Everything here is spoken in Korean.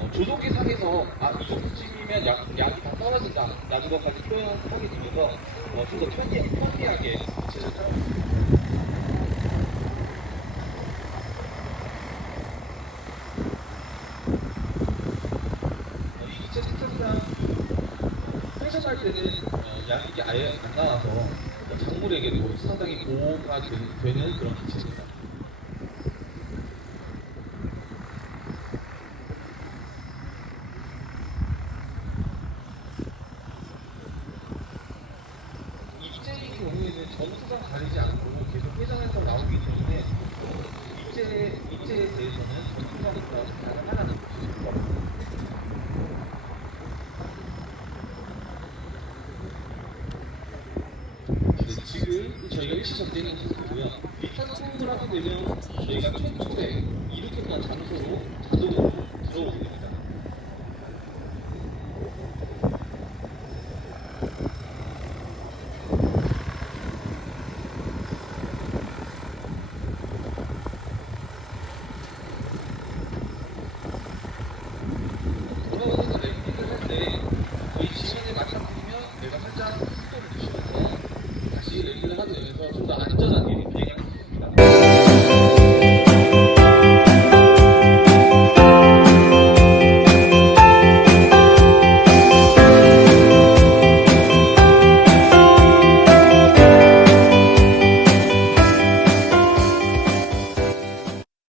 어, 조종기 상에서 아, 이 정도쯤이면 약, 약이 다 떨어진다 라는 것까지 표현하게 되면서 어, 좀더 편리, 편리하게 제작을 하고 있습니다. 어, 어, 양육이 아예 안 나와서 어, 작물에게도 상당히 보호가 되, 는 그런 기체입니다. 이 기체의 경우에는 점수가 가리지 않고 계속 회전해서 나오기 때문에 입제, 입제에 대해서는 점수가 가능하다는 것이죠. 네, 지금 저희가 일시정되는 기술이고요. 리턴 소음을 하게 되면 저희가 최초에 이륙했던 장소로 자동으로 들어오게 됩니다.